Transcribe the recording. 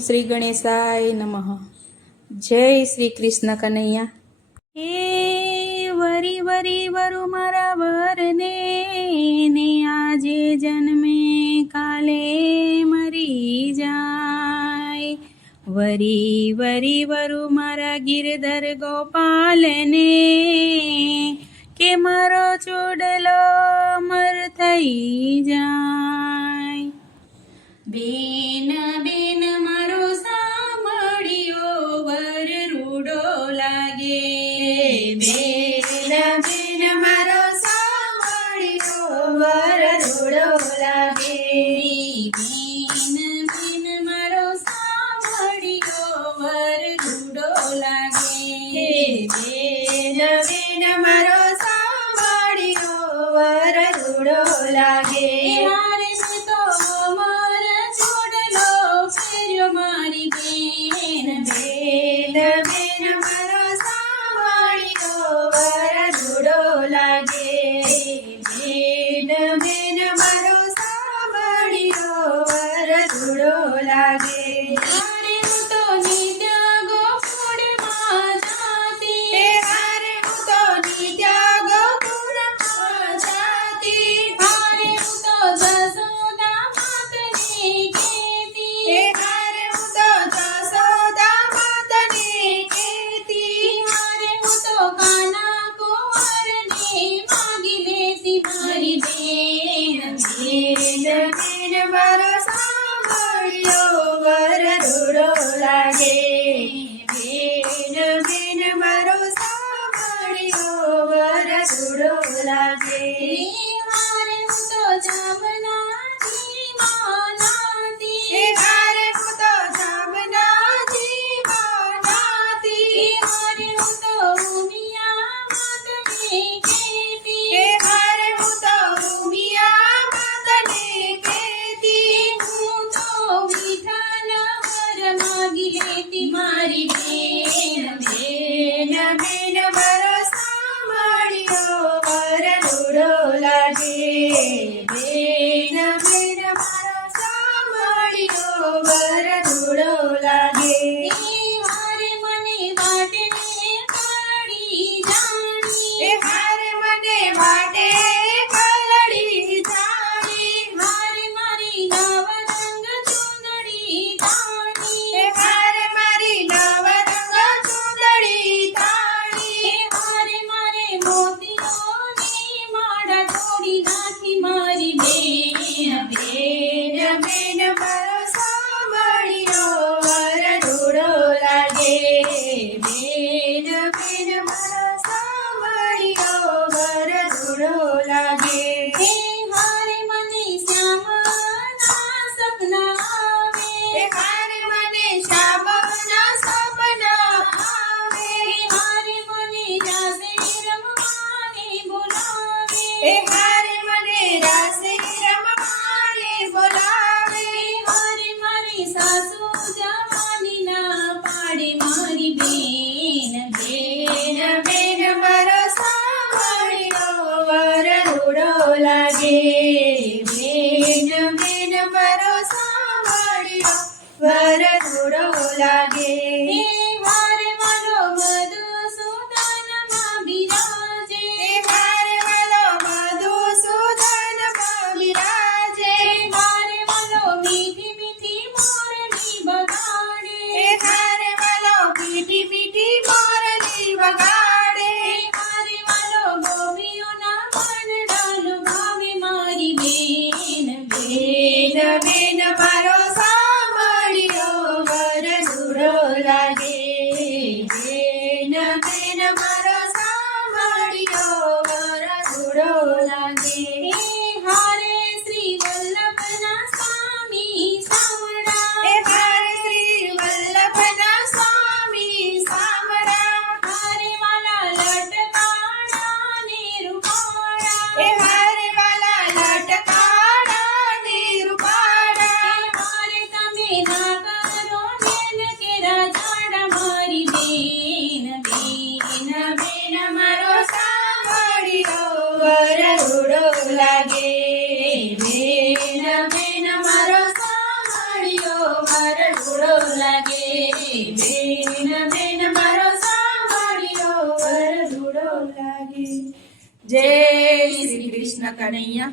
શ્રી ગણેશાય નમઃ. જય શ્રી કૃષ્ણ કનૈયા. હે વરી વરી વરુ મારા વરને ને આજે જન્મે કાલે મરી જાય. વરી વરી વરુ મારા ગિરધર ગોપાલને કે મારો ચોડલો અમર થઈ જાય. બેન બેન મારો સાંભળ્યો વર રૂડો લાગે. બેન બેન મારો સાંભળ્યો વર રૂડો લાગે. બેન બેન મારો સાંભળ્યો વર રૂડો લાગે. બેન બેન મારો સાંભળ્યો વર રૂડો લાગે. મારી બેન બેન બેન મારો સાંભળ્યો વર રૂડો લાગે. બેન બેન મારો સાંભળ્યો વર રૂડો લાગે. હારે હું તો નિત્ય ગોકુળમાં જાતી. હારે હું તો નિત્ય ગોકુળમાં જાતી. હારે હું તો જસોદા માતને કહેતી. મારી બેન બેન બેન મારો સાંભળ્યો વર રૂડો લાગે. બેન બેન મારો સાંભળ્યો વર રૂડો લાગે. હારે હું તો જામનાજી માનાતી. હારે હું તો જામનાજી માનાતી. હારે હું તો ઉમિયા માતને કહેતી. હારે હું તો ઉમિયા માતને કહેતી. હું તો વિઠ્ઠલ વર માગી લેતી. મારી બેન બેન બેન મારો સાંભળ્યો વર રૂડો લાગે. બેન બેન મારો સાંભળ્યો વર રૂડો લાગે. હારે મને વાટે કાઢી જાણી. હારે મને વાટે કલડી જાણી. હારે મારી નવરંગ ચૂંદડી તાણી. હારે મારી નવરંગ ચૂંદડી તાણી. હારે મારે મોતીઓની માળા તોડી નાખી. મારી બેન બેન બેન મારો સાંભળ્યો વર રૂડો લાગે. બેન બેન મારો સાંભળ્યો વર રૂડો લાગે. હારે મને શ્યામના સપના આવે. હારે મને શ્યામના સપના આવે. હારે મને રાસે રમવાને બોલાવે. હારે મને રાસે રમવાને બોલાવે. હારે મારી સાસુ જવાની ના પાડે. મારી બેન બેન બેન મારો સાંભળ્યો વર રૂડો લાગે. બેન બેન મારો સાંભળ્યો વર રૂડો લાગે. હારે મારો મધુસૂદનમાં બિરાજે. હારે મારો મધુસૂદનમાં બિરાજે. હારે મારો મીઠી મીઠી મોરલી બગાડે. હારે મારો મીઠી મીઠી મોરલી બગાડે. હારે મારો ગોપીઓના મંડળ લુભાવે. મારી બેન બેન બેન મારો સાંભળ્યો વર રૂડો લાગે. બેન બેન મારો સાંભળ્યો વર રૂડો લાગે. હારે શ્રી વલ્લભના સ્વામી સામળા. હારે શ્રી વલ્લભના સ્વામી સામળા. હારે વાલા લટકાણા ને રૂપાળા. હારે વાલા લટકાણા ને રૂપાળા. હારે તમે ના કરો બેન કે રાજાડા. મારી બેન બેન બેન મારો સાંભળ્યો વર રૂડો લાગે. બેન બેન મારો સાંભળ્યો વર રૂડો લાગે બેન બેન મારો સાંભળ્યો વરઘોડો લાગે. જય શ્રી કૃષ્ણ કનૈયા.